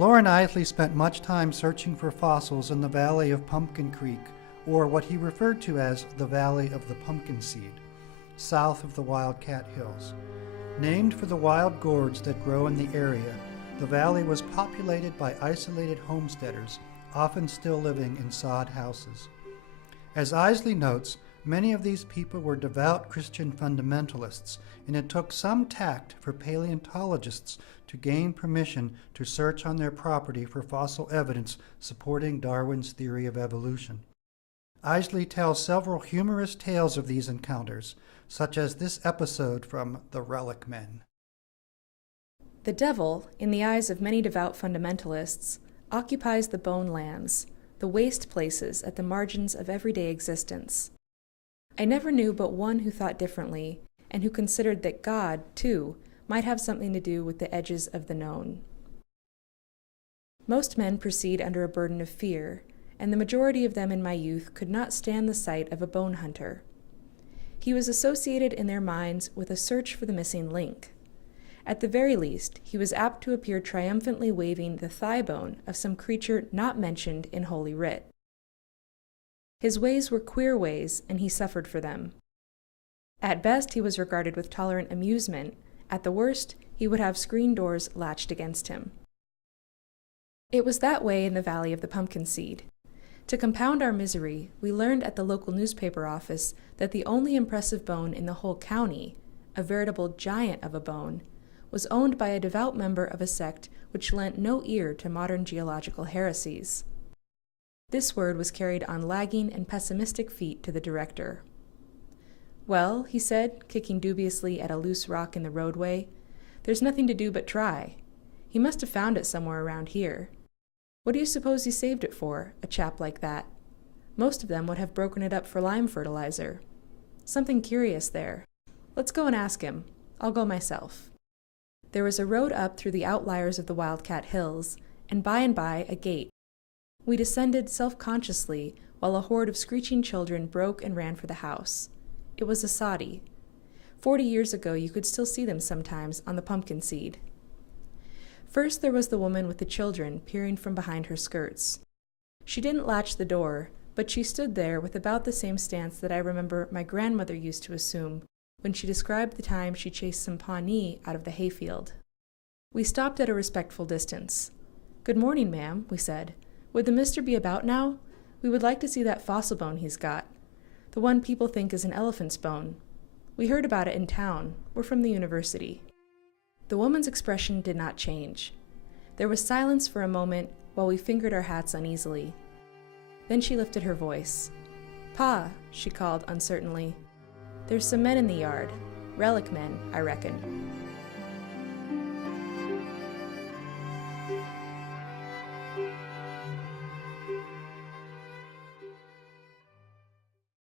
Loren Eiseley spent much time searching for fossils in the valley of Pumpkin Creek, or what he referred to as the Valley of the Pumpkin Seed, south of the Wildcat Hills. Named for the wild gourds that grow in the area, the valley was populated by isolated homesteaders, often still living in sod houses. As Eiseley notes, many of these people were devout Christian fundamentalists, and it took some tact for paleontologists to gain permission to search on their property for fossil evidence supporting Darwin's theory of evolution. Eiseley tells several humorous tales of these encounters, such as this episode from the Relic Men. The devil, in the eyes of many devout fundamentalists, occupies the bone lands, the waste places at the margins of everyday existence. I never knew but one who thought differently, and who considered that God, too, might have something to do with the edges of the known. Most men proceed under a burden of fear, and the majority of them in my youth could not stand the sight of a bone hunter. He was associated in their minds with a search for the missing link. At the very least, he was apt to appear triumphantly waving the thigh bone of some creature not mentioned in Holy Writ. His ways were queer ways, and he suffered for them. At best, he was regarded with tolerant amusement. At the worst, he would have screen doors latched against him. It was that way in the Valley of the Pumpkin Seed. To compound our misery, we learned at the local newspaper office that the only impressive bone in the whole county, a veritable giant of a bone, was owned by a devout member of a sect which lent no ear to modern geological heresies. This word was carried on lagging and pessimistic feet to the director. "Well," he said, kicking dubiously at a loose rock in the roadway, "there's nothing to do but try. He must have found it somewhere around here. What do you suppose he saved it for, a chap like that? Most of them would have broken it up for lime fertilizer. Something curious there. Let's go and ask him. I'll go myself." There was a road up through the outliers of the Wildcat Hills, and by a gate. We descended self-consciously while a horde of screeching children broke and ran for the house. It was a soddy. 40 years ago you could still see them sometimes on the Pumpkin Seed. First there was the woman with the children peering from behind her skirts. She didn't latch the door, but she stood there with about the same stance that I remember my grandmother used to assume when she described the time she chased some Pawnee out of the hayfield. We stopped at a respectful distance. "Good morning, ma'am," we said. "Would the mister be about now? We would like to see that fossil bone he's got. The one people think is an elephant's bone. We heard about it in town. We're from the university." The woman's expression did not change. There was silence for a moment while we fingered our hats uneasily. Then she lifted her voice. "Pa," she called uncertainly, "there's some men in the yard. Relic men, I reckon."